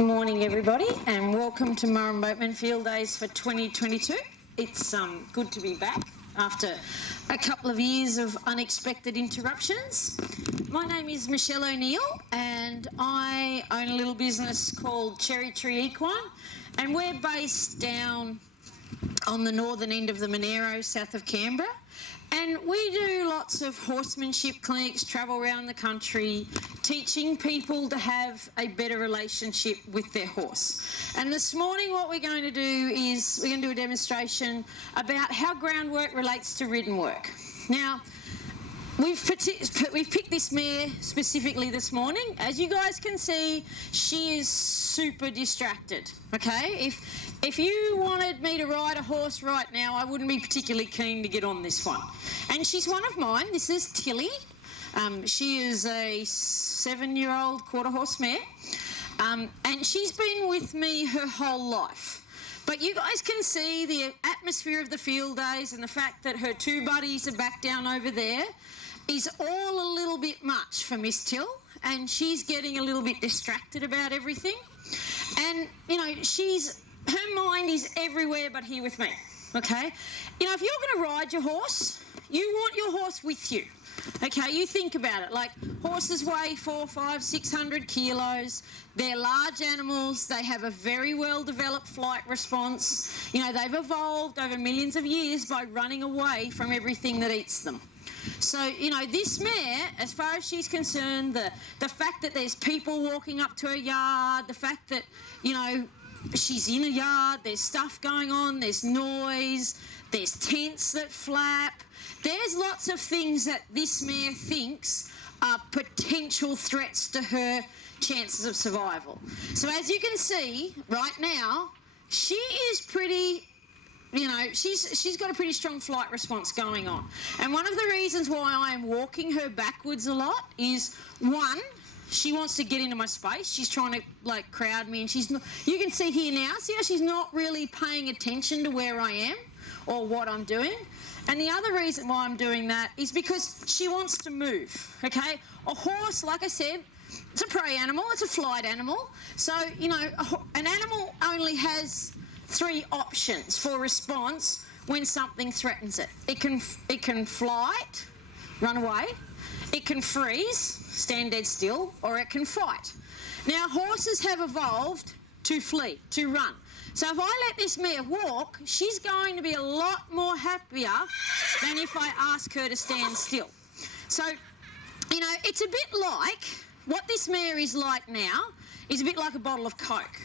Good morning, everybody, and welcome to Murrumbateman Field Days for 2022. It's good to be back after a couple of years of unexpected interruptions. My name is Michelle O'Neill, and I own a little business called Cherry Tree Equine, and we're based down on the northern end of the Monero, south of Canberra. And we do lots of horsemanship clinics, travel around the country, teaching people to have a better relationship with their horse. And this morning what we're going to do is we're going to do a demonstration about how groundwork relates to ridden work. Now, we've picked this mare specifically this morning. As you guys can see, she is super distracted, okay? If you wanted me to ride a horse right now, I wouldn't be particularly keen to get on this one. And she's one of mine. This is Tilly. She is a 7-year-old quarter horse mare. And she's been with me her whole life. But you guys can see the atmosphere of the field days and the fact that her two buddies are back down over there is all a little bit much for Miss Till. And she's getting a little bit distracted about everything. And, you know, her mind is everywhere but here with me, okay? You know, if you're going to ride your horse, you want your horse with you, okay? You think about it, like horses weigh 400, 500, 600 kilos. They're large animals. They have a very well-developed flight response. You know, they've evolved over millions of years by running away from everything that eats them. So, you know, this mare, as far as she's concerned, the fact that there's people walking up to her yard, the fact that, you know, she's in a yard, there's stuff going on, there's noise, there's tents that flap. There's lots of things that this mare thinks are potential threats to her chances of survival. So as you can see right now, she is pretty, you know, she's got a pretty strong flight response going on. And one of the reasons why I am walking her backwards a lot is, one, she wants to get into my space. She's trying to, like, crowd me, and she's not, you can see here now, see how she's not really paying attention to where I am or what I'm doing. And the other reason why I'm doing that is because she wants to move, okay? A horse, like I said, it's a prey animal, it's a flight animal. So, you know, an animal only has 3 options for response when something threatens it. It can flight, run away, it can freeze, stand dead still, or it can fight. Now, horses have evolved to flee, to run. So if I let this mare walk, she's going to be a lot more happier than if I ask her to stand still. So, you know, it's a bit like, what this mare is like now is a bit like a bottle of Coke.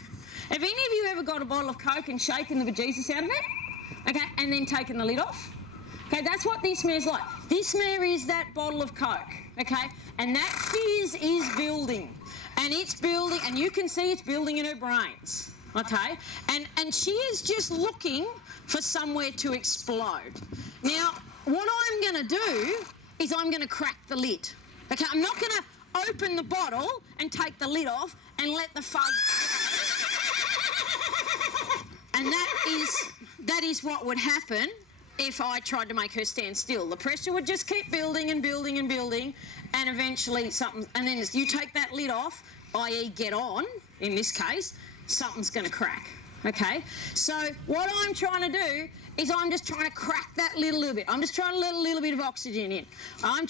Have any of you ever got a bottle of Coke and shaken the bejesus out of it? Okay, and then taken the lid off? Okay, that's what this mare's like. This mare is that bottle of Coke, okay? And that fizz is building. And it's building, and you can see it's building in her brains, okay? And she is just looking for somewhere to explode. Now, what I'm going to do is I'm going to crack the lid, okay? I'm not going to open the bottle and take the lid off and let the fuzz... And that is what would happen if I tried to make her stand still. The pressure would just keep building and building and building, and eventually something, and then as you take that lid off, i.e. get on, in this case, something's going to crack, okay? So what I'm trying to do is I'm just trying to crack that lid a little bit. I'm just trying to let a little bit of oxygen in. I'm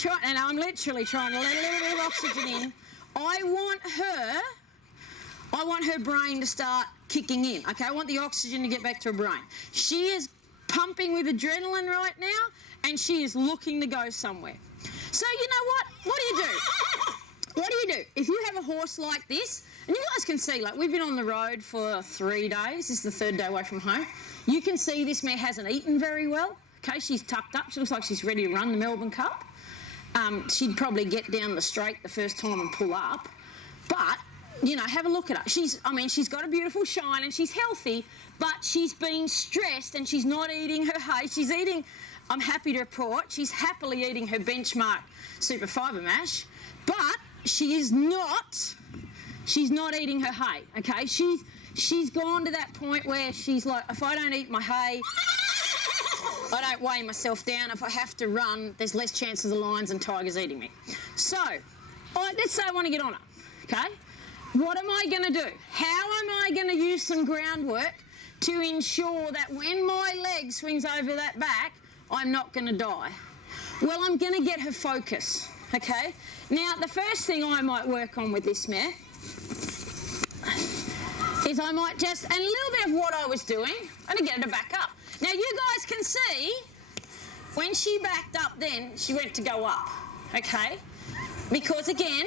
literally trying to let a little bit of oxygen in. I want her brain to start kicking in, okay? I want the oxygen to get back to her brain. She is pumping with adrenaline right now, and she is looking to go somewhere. So you know what? What do you do? What do you do? If you have a horse like this, and you guys can see, like, we've been on the road for 3 days. This is the 3rd day away from home. You can see this mare hasn't eaten very well, okay? She's tucked up. She looks like she's ready to run the Melbourne Cup. She'd probably get down the straight the first time and pull up. But, you know, have a look at her. She's got a beautiful shine and she's healthy, but she's been stressed and she's not eating her hay. She's eating, I'm happy to report, she's happily eating her benchmark super fibre mash, but she's not eating her hay, okay? She's gone to that point where she's like, if I don't eat my hay, I don't weigh myself down. If I have to run, there's less chance of the lions and tigers eating me. So, let's say I want to get on her, okay? What am I going to do? How am am I going to use some groundwork to ensure that when my leg swings over that back, I'm not going to die? Well, I'm going to get her focus, okay? Now, the first thing I might work on with this mare is I might just, and a little bit of what I was doing, I'm going to get her to back up. Now, you guys can see, when she backed up then, she went to go up, okay? Because, again,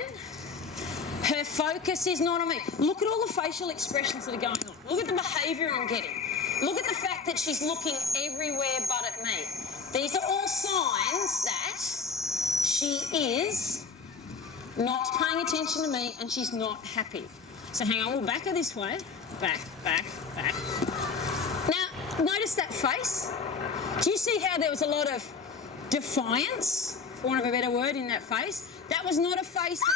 her focus is not on me. Look at all the facial expressions that are going on. Look at the behaviour I'm getting. Look at the fact that she's looking everywhere but at me. These are all signs that she is not paying attention to me and she's not happy. So hang on, we'll back her this way. Back, back, back. Now, notice that face. Do you see how there was a lot of defiance, for want of a better word, in that face? That was not a face that...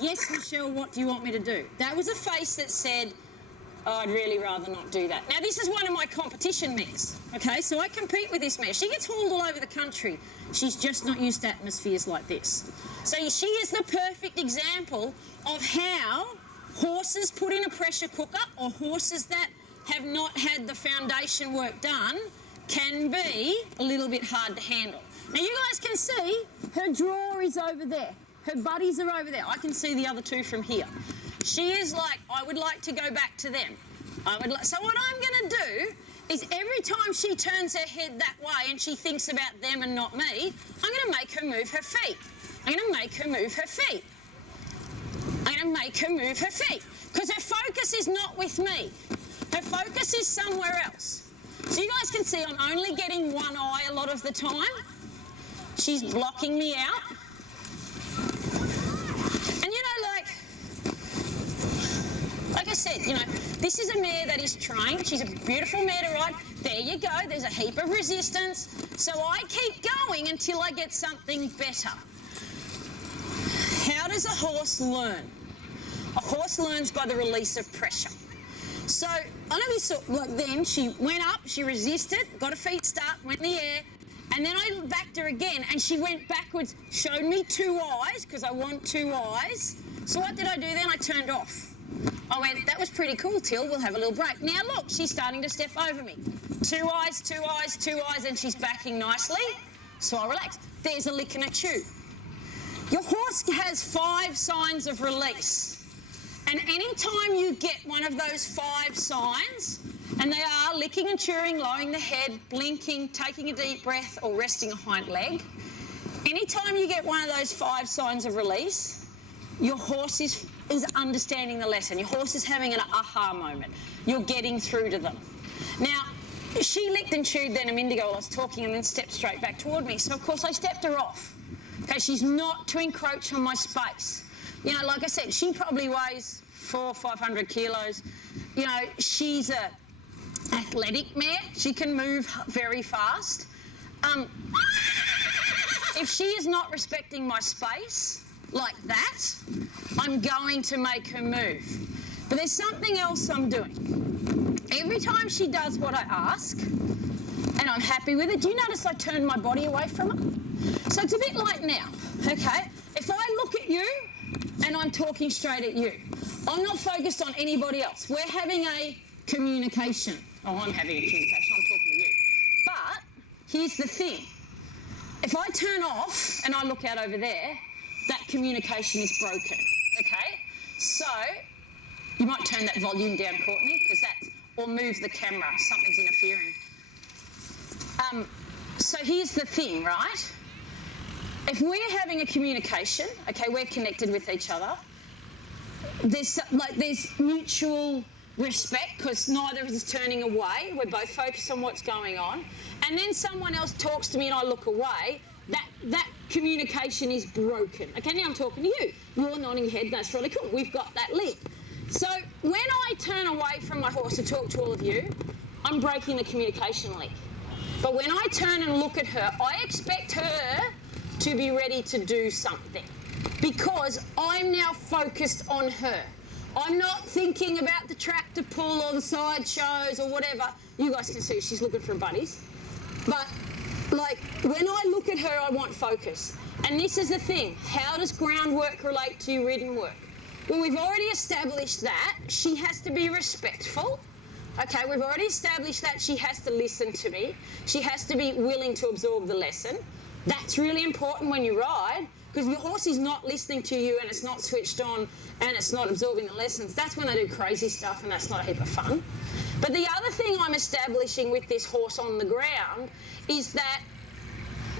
Yes, Michelle, what do you want me to do? That was a face that said, oh, I'd really rather not do that. Now, this is one of my competition mares, okay? So I compete with this mare. She gets hauled all over the country. She's just not used to atmospheres like this. So she is the perfect example of how horses put in a pressure cooker, or horses that have not had the foundation work done, can be a little bit hard to handle. Now, you guys can see her draw is over there. Her buddies are over there. I can see the other two from here. She is like, I would like to go back to them. So what I'm going to do is every time she turns her head that way and she thinks about them and not me, I'm going to make her move her feet. I'm going to make her move her feet. I'm going to make her move her feet. Because her focus is not with me. Her focus is somewhere else. So you guys can see I'm only getting one eye a lot of the time. She's blocking me out. And you know, like I said, you know, this is a mare that is trained. She's a beautiful mare to ride. There you go. There's a heap of resistance. So I keep going until I get something better. How does a horse learn? A horse learns by the release of pressure. So I know we saw, like then she went up, she resisted, got her feet stuck, went in the air, and then I backed her again and she went backwards, showed me two eyes, because I want two eyes. So what did I do then? I turned off. I went, that was pretty cool, Till, we'll have a little break. Now look, she's starting to step over me. Two eyes, two eyes, two eyes, and she's backing nicely. So I relax. There's a lick and a chew. Your horse has 5 signs of release. And any time you get one of those 5 signs, and they are licking and chewing, lowering the head, blinking, taking a deep breath, or resting a hind leg, any time you get one of those 5 signs of release, your horse is understanding the lesson. Your horse is having an aha moment. You're getting through to them. Now, she licked and chewed then a minute ago while I was talking and then stepped straight back toward me. So, of course, I stepped her off. Okay, she's not to encroach on my space. You know, like I said, she probably weighs 400 or 500 kilos. You know, she's a athletic mare. She can move very fast. If she is not respecting my space like that, I'm going to make her move. But there's something else I'm doing. Every time she does what I ask, and I'm happy with it, do you notice I turn my body away from her? So it's a bit like now, okay? If I look at you and I'm talking straight at you, I'm not focused on anybody else. We're having a communication. Oh, I'm having a communication. I'm talking to you. But here's the thing. If I turn off and I look out over there, that communication is broken, okay? So you might turn that volume down, Courtney, because that's, or move the camera. Something's interfering. So here's the thing, right? If we're having a communication, okay, we're connected with each other, there's mutual respect because neither of us is turning away. We're both focused on what's going on. And then someone else talks to me and I look away, that communication is broken. Okay, now I'm talking to you. You're nodding your head, that's really cool. We've got that link. So when I turn away from my horse to talk to all of you, I'm breaking the communication link. But when I turn and look at her, I expect her to be ready to do something because I'm now focused on her. I'm not thinking about the tractor pull or the side shows or whatever. You guys can see she's looking for buddies. But, like, when I look at her, I want focus. And this is the thing. How does groundwork relate to Ridden work? Well, we've already established that she has to be respectful. Okay, we've already established that she has to listen to me. She has to be willing to absorb the lesson. That's really important when you ride, because your horse is not listening to you and it's not switched on and it's not absorbing the lessons. That's when they do crazy stuff, and that's not a heap of fun. But the other thing I'm establishing with this horse on the ground is that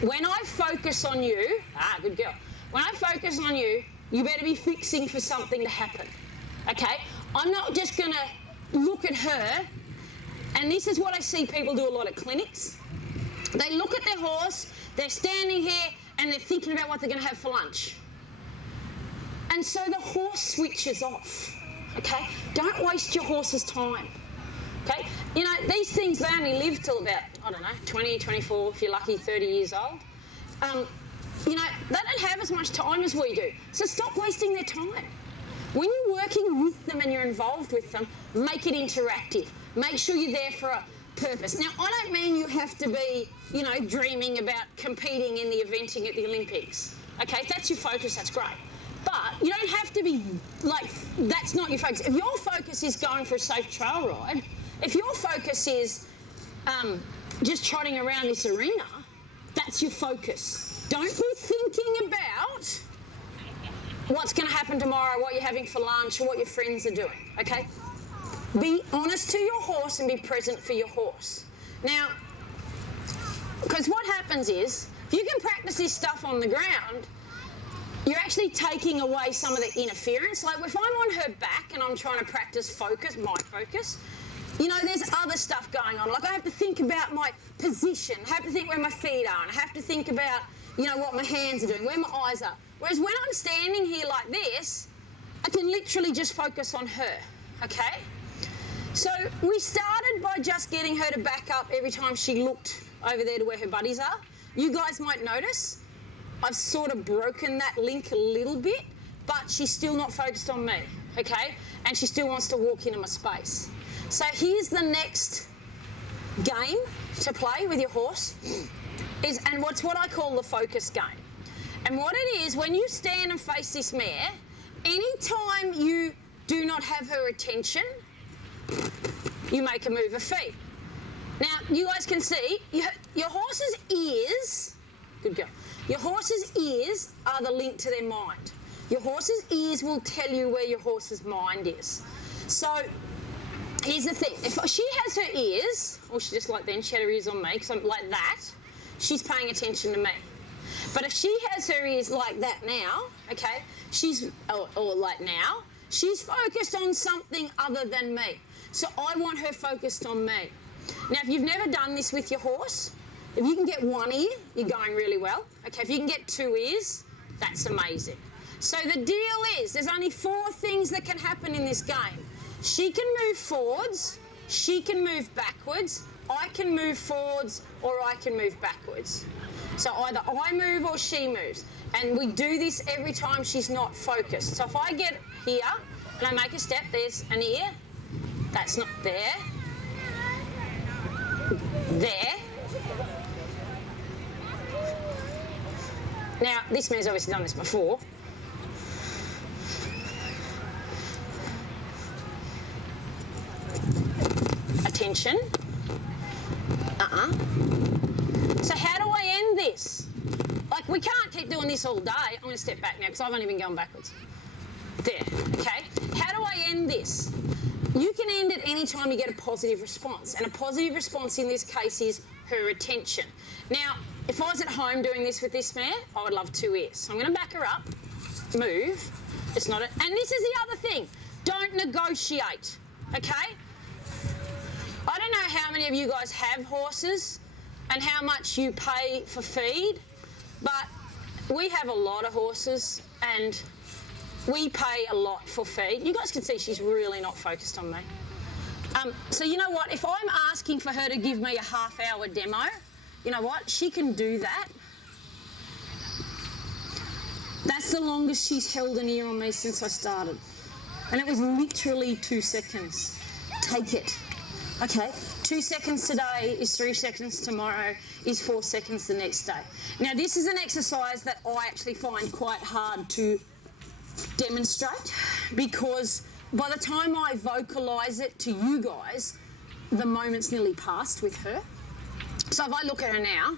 when I focus on you, good girl, when I focus on you, you better be fixing for something to happen, okay? I'm not just going to look at her, and this is what I see people do a lot at clinics. They look at their horse, they're standing here, and they're thinking about what they're going to have for lunch. And so the horse switches off, okay? Don't waste your horse's time, okay? You know, these things, they only live till about, 20, 24, if you're lucky, 30 years old. You know, they don't have as much time as we do. So stop wasting their time. When you're working with them and you're involved with them, make it interactive. Make sure you're there for a purpose. Now, I don't mean you have to be, dreaming about competing in the eventing at the Olympics. Okay, if that's your focus, that's great. But you don't have to be that's not your focus. If your focus is going for a safe trail ride, if your focus is just trotting around this arena, that's your focus. Don't be thinking about what's going to happen tomorrow, what you're having for lunch, or what your friends are doing, okay? Be honest to your horse and be present for your horse. Now, because what happens is, if you can practice this stuff on the ground, you're actually taking away some of the interference. Like if I'm on her back and I'm trying to practice focus, my focus, there's other stuff going on. Like I have to think about my position, I have to think where my feet are, and I have to think about, what my hands are doing, where my eyes are. Whereas when I'm standing here like this, I can literally just focus on her, okay? So we started by just getting her to back up every time she looked over there to where her buddies are. You guys might notice I've sort of broken that link a little bit, but she's still not focused on me, okay? And she still wants to walk into my space. So here's the next game to play with your horse, and what's what I call the focus game. And what it is, when you stand and face this mare, anytime you do not have her attention, you make a move of feet. Now, you guys can see, your horse's ears, good girl, your horse's ears are the link to their mind. Your horse's ears will tell you where your horse's mind is. So, here's the thing, if she has her ears, or she just like then, she had her ears on me, because I'm like that, she's paying attention to me. But if she has her ears like that now, okay, or like now, she's focused on something other than me. So I want her focused on me. Now, if you've never done this with your horse, if you can get one ear, you're going really well. Okay, if you can get 2 ears, that's amazing. So the deal is, there's only 4 things that can happen in this game. She can move forwards, she can move backwards, I can move forwards, or I can move backwards. So either I move or she moves. And we do this every time she's not focused. So if I get here and I make a step, there's an ear. That's not there. There. Now, this mare's obviously done this before. Attention. So how do I end this? Like, we can't keep doing this all day. I'm going to step back now because I've only been going backwards. There, okay? How do I end this? You can end it any time you get a positive response. And a positive response in this case is her attention. Now, if I was at home doing this with this mare, I would love 2 ears. So I'm going to back her up, move. It's not and this is the other thing. Don't negotiate, okay? I don't know how many of you guys have horses and how much you pay for feed, but we have a lot of horses and we pay a lot for feed. You guys can see she's really not focused on me. So you know what? If I'm asking for her to give me a half-hour demo, you know what? She can do that. That's the longest she's held an ear on me since I started. And it was literally 2 seconds. Take it. Okay, 2 seconds today is 3 seconds tomorrow, is 4 seconds the next day. Now, this is an exercise that I actually find quite hard to demonstrate because by the time I vocalise it to you guys, the moment's nearly passed with her. So if I look at her now,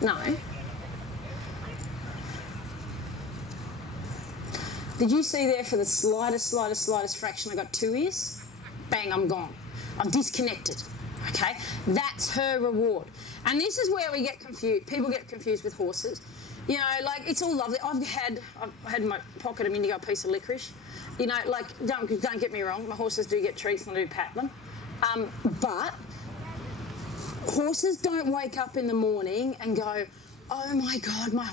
no. Did you see there for the slightest fraction I got 2 ears? Bang, I'm gone. I'm disconnected, okay? That's her reward. And this is where we get confused. People get confused with horses. You know, like, it's all lovely. I've had in my pocket a Indigo piece of licorice. You know, like, don't get me wrong, my horses do get treats and I do pat them. But horses don't wake up in the morning and go, oh my God, my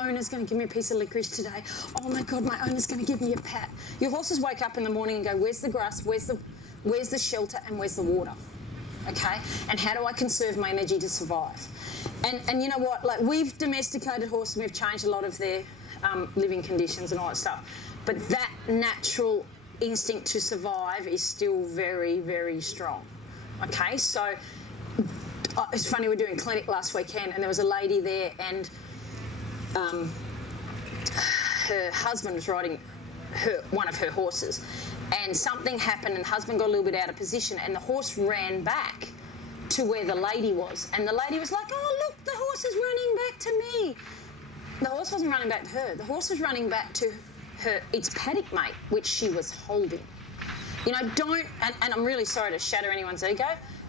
owner's going to give me a piece of licorice today. Oh my God, my owner's going to give me a pat. Your horses wake up in the morning and go, where's the grass, where's the shelter, and where's the water? Okay? And how do I conserve my energy to survive? And you know what? Like, we've domesticated horses and we've changed a lot of their living conditions and all that stuff. But that natural instinct to survive is still very, very strong. Okay? So it's funny, we were doing a clinic last weekend and there was a lady there and her husband was riding one of her horses, and something happened and the husband got a little bit out of position and the horse ran back to where the lady was, and the lady was like, oh look, the horse is running back to me. The horse wasn't running back to her, the horse was running back to its paddock mate, which she was holding. You know, and I'm really sorry to shatter anyone's ego,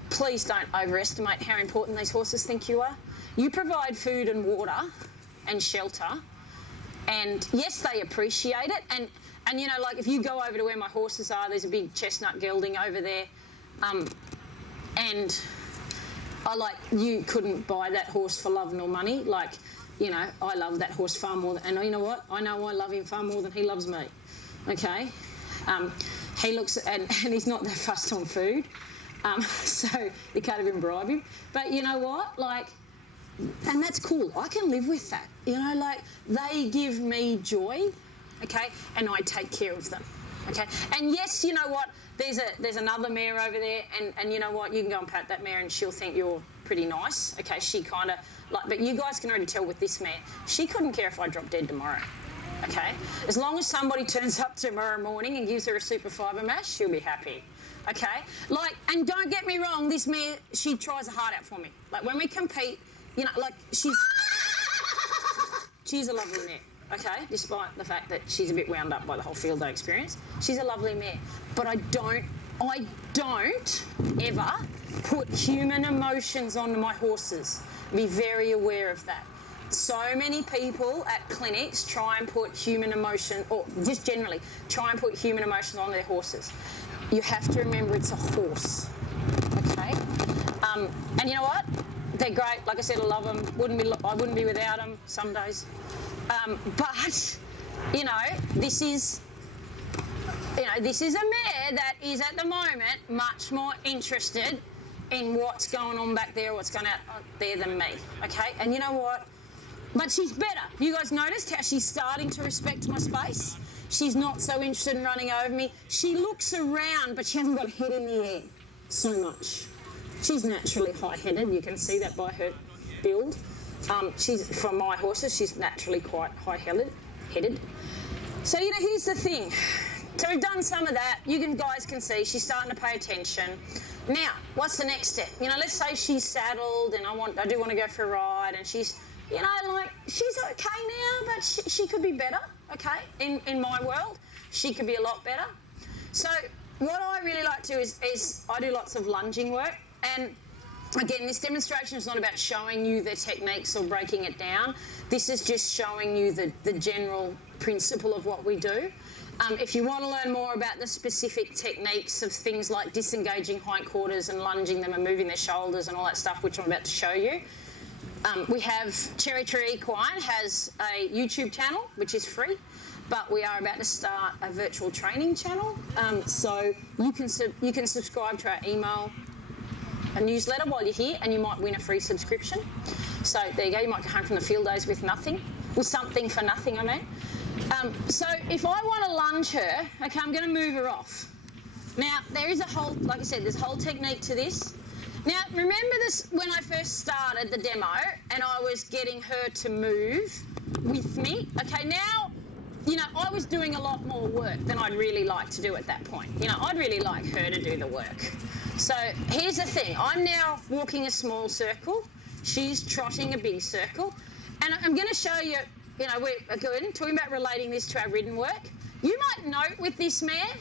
please don't overestimate how important these horses think you are. You provide food and water and shelter, and yes, they appreciate it. And you know, like, if you go over to where my horses are, there's a big chestnut gelding over there, and you couldn't buy that horse for love nor money. Like, you know, I love that horse far more and you know what? I know I love him far more than he loves me. Okay? He looks, and he's not that fussed on food. So you can't even bribe him. But you know what? Like, and that's cool. I can live with that. You know, like, they give me joy, okay, and I take care of them, okay. And yes, you know what? There's another mare over there, and you know what? You can go and pat that mare, and she'll think you're pretty nice, okay. She kind of like, but you guys can already tell with this mare, she couldn't care if I dropped dead tomorrow, okay. As long as somebody turns up tomorrow morning and gives her a super fibre mash, she'll be happy. Okay, like, and don't get me wrong, this mare, she tries her heart out for me. Like, when we compete, you know, like, she's a lovely mare, okay, despite the fact that she's a bit wound up by the whole field day experience. She's a lovely mare, but I don't ever put human emotions onto my horses. Be very aware of that. So many people at clinics try and put human emotion, or just generally, try and put human emotions on their horses. You have to remember it's a horse, okay? And you know what? They're great. Like I said, I love them. I wouldn't be without them some days. But you know, this is a mare that is at the moment much more interested in what's going on back there, what's going on out there than me, okay? And you know what? But she's better. You guys noticed how she's starting to respect my space? She's not so interested in running over me. She looks around, but she hasn't got a head in the air so much. She's naturally high-headed. You can see that by her build. For my horses, she's naturally quite high-headed. So, you know, here's the thing. So we've done some of that. You guys can see she's starting to pay attention. Now, what's the next step? You know, let's say she's saddled and I do want to go for a ride, and she's, you know, like, she's okay now, but she could be better, okay? In my world, she could be a lot better. So what I really like to do is I do lots of lunging work. And again, this demonstration is not about showing you the techniques or breaking it down. This is just showing you the general principle of what we do. If you want to learn more about the specific techniques of things like disengaging hindquarters and lunging them and moving their shoulders and all that stuff, which I'm about to show you, we have Cherry Tree Equine has a YouTube channel, which is free, but we are about to start a virtual training channel. So you can subscribe to our email a newsletter while you're here, and you might win a free subscription. So there you go, you might go home from the field days with something for nothing, I mean. So if I want to lunge her, okay, I'm going to move her off. Now, there is like I said, there's a whole technique to this, Now, remember this when I first started the demo and I was getting her to move with me? Okay, now, you know, I was doing a lot more work than I'd really like to do at that point. You know, I'd really like her to do the work. So here's the thing. I'm now walking a small circle. She's trotting a big circle. And I'm going to show you, you know, we're good, talking about relating this to our ridden work. You might note with this mare,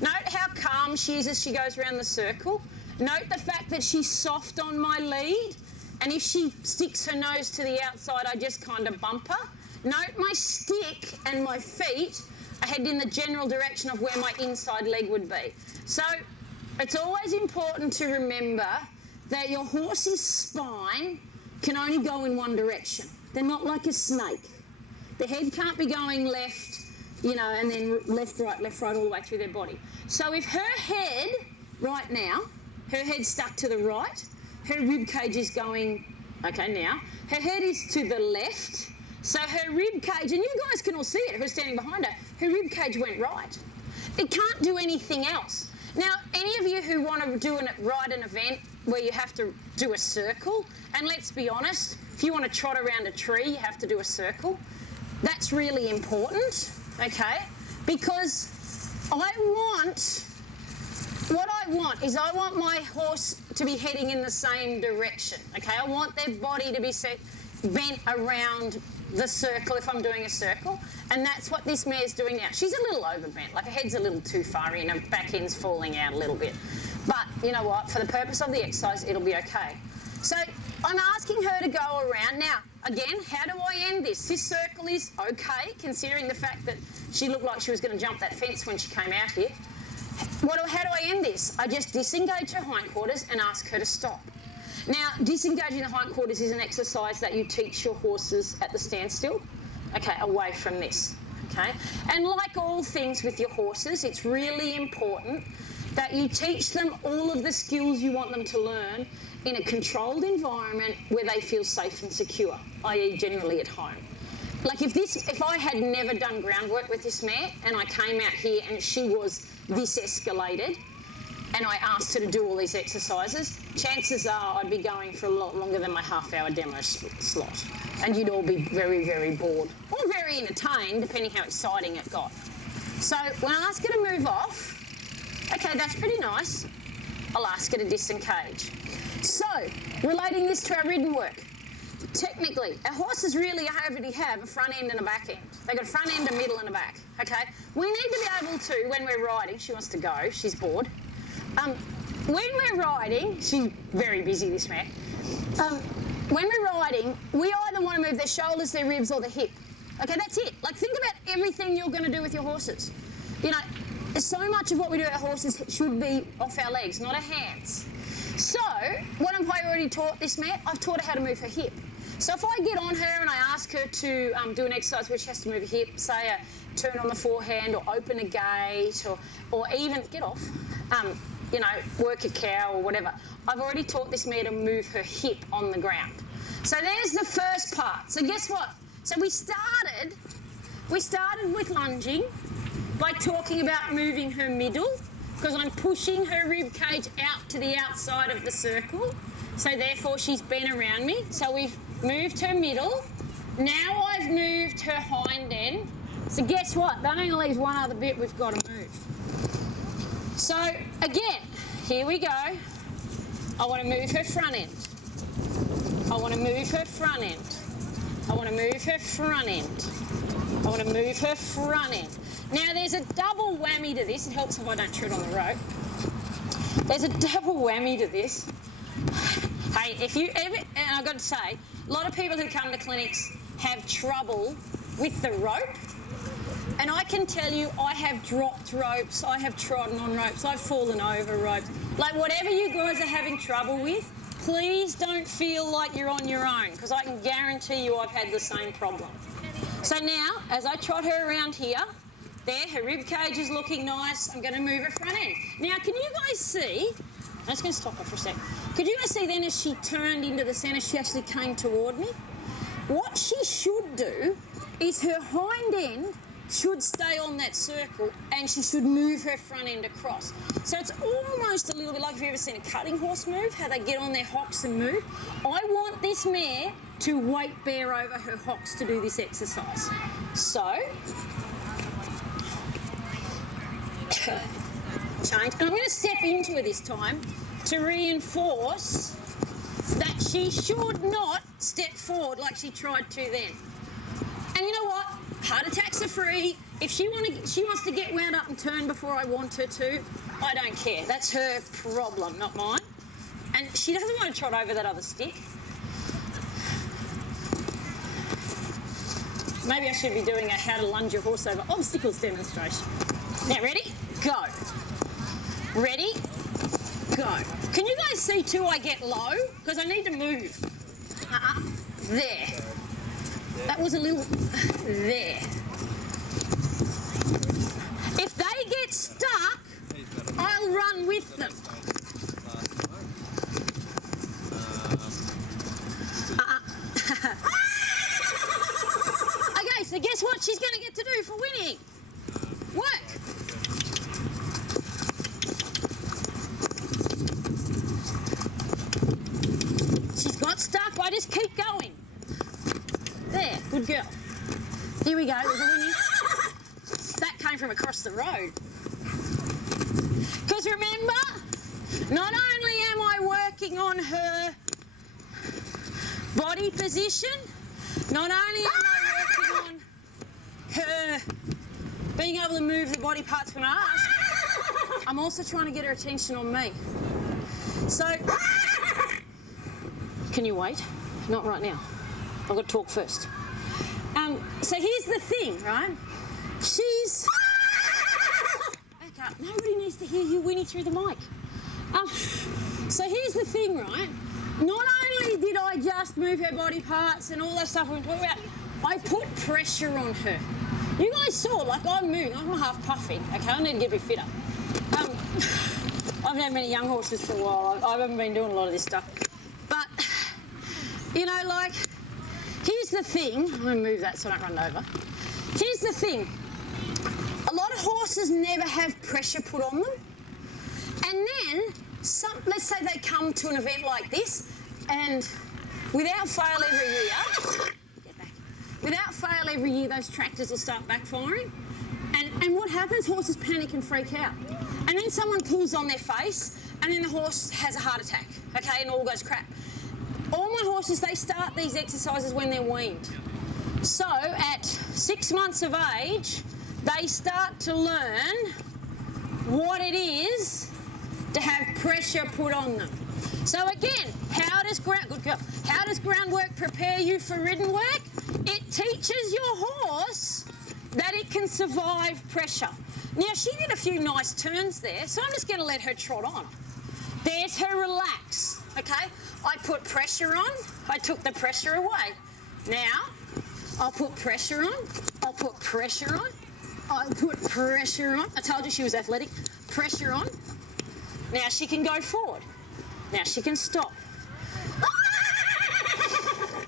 note how calm she is as she goes around the circle. Note the fact that she's soft on my lead, and if she sticks her nose to the outside, I just kind of bump her. Note my stick and my feet are heading in the general direction of where my inside leg would be. So it's always important to remember that your horse's spine can only go in one direction. They're not like a snake. The head can't be going left, you know, and then left, right, all the way through their body. So if her head, right now, her head's stuck to the right, her rib cage is going, okay, now, her head is to the left, so her rib cage, and you guys can all see it, who's standing behind her rib cage went right. It can't do anything else. Now, any of you who want to ride an event where you have to do a circle, and let's be honest, if you want to trot around a tree, you have to do a circle. That's really important, okay? Because what I want my horse to be heading in the same direction, okay? I want their body to be bent around the circle if I'm doing a circle, and that's what this mare's doing now. She's a little overbent, like her head's a little too far in, her back end's falling out a little bit. But you know what? For the purpose of the exercise, it'll be okay. So I'm asking her to go around. Now, again, how do I end this? This circle is okay, considering the fact that she looked like she was going to jump that fence when she came out here. How do I end this? I just disengage her hindquarters and ask her to stop. Now, disengaging the hindquarters is an exercise that you teach your horses at the standstill, okay, away from this, okay? And like all things with your horses, it's really important that you teach them all of the skills you want them to learn in a controlled environment where they feel safe and secure, i.e. generally at home. Like if I had never done groundwork with this mare and I came out here and she was this escalated and I asked her to do all these exercises, chances are I'd be going for a lot longer than my half-hour demo slot. And you'd all be very, very bored or very entertained, depending how exciting it got. So when I ask her to move off, okay, that's pretty nice. I'll ask her to disengage. So, relating this to our ridden work, technically, our horses really already have a front end and a back end. They've got a front end, a middle and a back, okay? We need to be able to, when we're riding, she wants to go, she's bored. When we're riding, she's very busy, this man. When we're riding, we either want to move their shoulders, their ribs or the hip. Okay, that's it. Like, think about everything you're going to do with your horses. You know, so much of what we do with our horses should be off our legs, not our hands. So, what have I already taught this mare? I've taught her how to move her hip. So if I get on her and I ask her to do an exercise where she has to move her hip, say a turn on the forehand or open a gate or even, get off, you know, work a cow or whatever, I've already taught this mare to move her hip on the ground. So there's the first part. So guess what? So we started with lunging by talking about moving her middle, because I'm pushing her rib cage out to the outside of the circle. So therefore she's bent around me. So we've moved her middle. Now I've moved her hind end. So guess what? That only leaves one other bit we've got to move. So again, here we go. I want to move her front end. I want to move her front end. I want to move her front end. I want to move her front end. Now there's a double whammy to this. It helps if I don't tread on the rope. There's a double whammy to this. Hey, if you ever, and I've got to say, a lot of people who come to clinics have trouble with the rope. And I can tell you, I have dropped ropes, I have trodden on ropes, I've fallen over ropes. Like, whatever you guys are having trouble with, please don't feel like you're on your own, because I can guarantee you I've had the same problem. So now, as I trot her around here, there, her rib cage is looking nice. I'm going to move her front end. Now, can you guys see? I'm just going to stop her for a sec. Could you guys see then as she turned into the centre, she actually came toward me? What she should do is her hind end should stay on that circle and she should move her front end across. So it's almost a little bit like, if you've ever seen a cutting horse move, how they get on their hocks and move. I want this mare to weight bear over her hocks to do this exercise. So, change. And I'm going to step into her this time to reinforce that she should not step forward like she tried to then. And you know what? Heart attacks are free. If she wants to get wound up and turn before I want her to, I don't care. That's her problem, not mine. And she doesn't want to trot over that other stick. Maybe I should be doing a how to lunge your horse over obstacles demonstration. Now, ready? Go. Ready? Go. Can you guys see too I get low? Because I need to move. There. That was a little... there. If they get stuck, I'll run with them. Okay, so guess what she's going to get to do for winning? Work. She's got stuck. I just keep going. There, good girl. Here we go, there's a winning. That came from across the road. Because remember, not only am I working on her body position, not only am I working on her being able to move the body parts when I ask, I'm also trying to get her attention on me. So, can you wait? Not right now. I've got to talk first. So here's the thing, right? She's... Back up. Nobody needs to hear you whinny through the mic. So here's the thing, right? Not only did I just move her body parts and all that stuff we talked about, I put pressure on her. You guys saw, like, I'm moving. I'm half puffing. Okay, I need to get a bit fitter. I've had many young horses for a while. I haven't been doing a lot of this stuff. But, you know, like... Here's the thing. I'm going to move that so I don't run over. Here's the thing. A lot of horses never have pressure put on them. And then, let's say they come to an event like this, and without fail every year, without fail every year, those tractors will start backfiring. And what happens? Horses panic and freak out. And then someone pulls on their face, and then the horse has a heart attack, okay, and all goes crap. All my horses, they start these exercises when they're weaned. So at 6 months of age, they start to learn what it is to have pressure put on them. So again, how does groundwork prepare you for ridden work? It teaches your horse that it can survive pressure. Now, she did a few nice turns there, so I'm just going to let her trot on. There's her relax, okay? I put pressure on, I took the pressure away. Now, I'll put pressure on, I'll put pressure on, I'll put pressure on. I told you she was athletic. Pressure on. Now she can go forward. Now she can stop.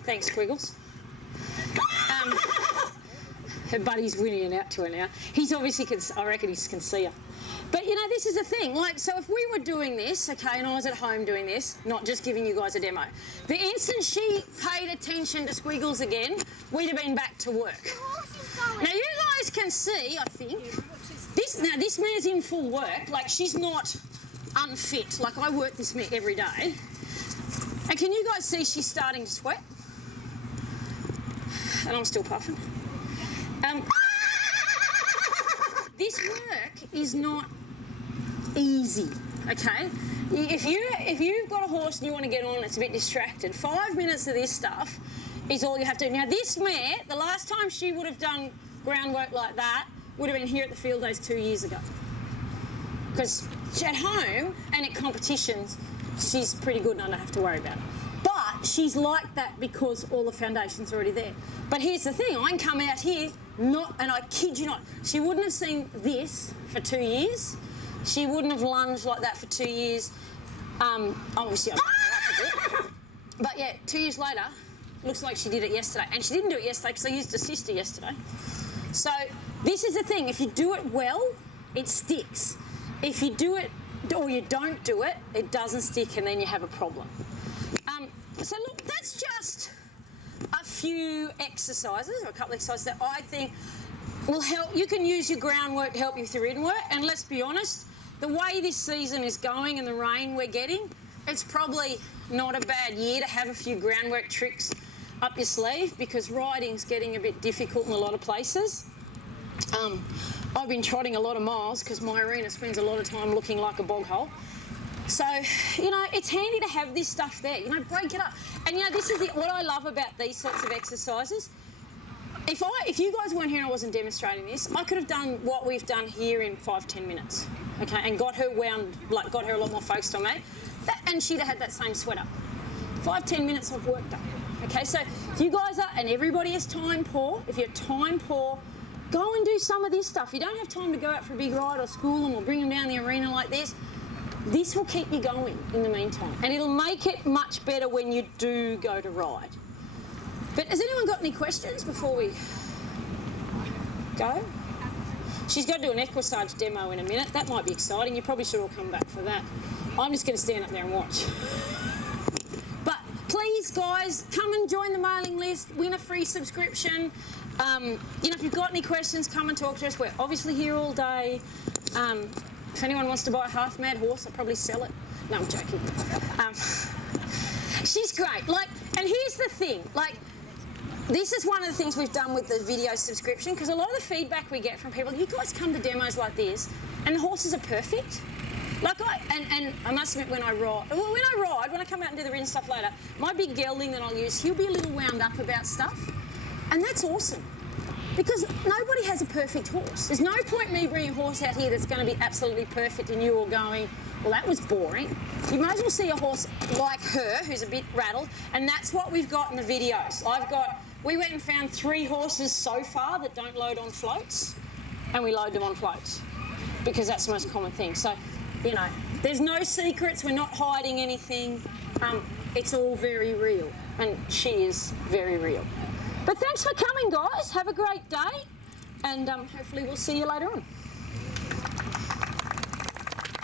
Thanks, Squiggles. Her buddy's whinnying out to her now. He's obviously, I reckon he can see her. But, you know, this is the thing. Like, so if we were doing this, okay, and I was at home doing this, not just giving you guys a demo, the instant she paid attention to Squiggles again, we'd have been back to work. Now, you guys can see, I think, this mare's in full work. Like, she's not unfit. Like, I work this mare every day. And can you guys see she's starting to sweat? And I'm still puffing. This work is not easy, okay? If you've got a horse and you want to get on and it's a bit distracted, 5 minutes of this stuff is all you have to do. Now, this mare, the last time she would have done groundwork like that would have been here at the field days 2 years ago. Because at home and at competitions, she's pretty good and I don't have to worry about it. But she's like that because all the foundation's already there. But here's the thing, I can come out here, and I kid you not, she wouldn't have seen this for 2 years. She wouldn't have lunged like that for 2 years. Obviously, I'm up a bit. But yeah, 2 years later, looks like she did it yesterday. And she didn't do it yesterday because I used a sister yesterday. So this is the thing, if you do it well, it sticks. If you do it or you don't do it, it doesn't stick and then you have a problem. So look, that's just a few exercises, or a couple of exercises that I think will help. You can use your groundwork to help you through Ridden work, and let's be honest, the way this season is going and the rain we're getting, it's probably not a bad year to have a few groundwork tricks up your sleeve, because riding's getting a bit difficult in a lot of places. I've been trotting a lot of miles because my arena spends a lot of time looking like a bog hole. So, you know, it's handy to have this stuff there, you know, break it up. And, you know, this is what I love about these sorts of exercises. If you guys weren't here and I wasn't demonstrating this, I could have done what we've done here in 5-10 minutes, okay, and got her wound, like got her a lot more focused on me. And she'd have had that same sweater. 5-10 minutes of work done. Okay, so if you guys are, and everybody is time poor, if you're time poor, go and do some of this stuff. You don't have time to go out for a big ride or school them or bring them down the arena like this. This will keep you going in the meantime, and it'll make it much better when you do go to ride. But has anyone got any questions before we go? She's got to do an equissage demo in a minute. That might be exciting. You probably should all come back for that. I'm just going to stand up there and watch. But please, guys, come and join the mailing list, win a free subscription. You know, if you've got any questions, come and talk to us. We're obviously here all day. If anyone wants to buy a half-mad horse, I'll probably sell it. No, I'm joking. She's great. Like, and here's the thing. Like, this is one of the things we've done with the video subscription, because a lot of the feedback we get from people, you guys come to demos like this, and the horses are perfect. Like and I must admit, when I come out and do the Ridden stuff later, my big gelding that I'll use, he'll be a little wound up about stuff, and that's awesome. Because nobody has a perfect horse. There's no point me bringing a horse out here that's going to be absolutely perfect and you all going, well, that was boring. You might as well see a horse like her, who's a bit rattled, and that's what we've got in the videos. We went and found 3 horses so far that don't load on floats, and we load them on floats, because that's the most common thing. So, you know, there's no secrets, we're not hiding anything. It's all very real, and she is very real. But thanks for coming, guys. Have a great day, and hopefully we'll see you later on.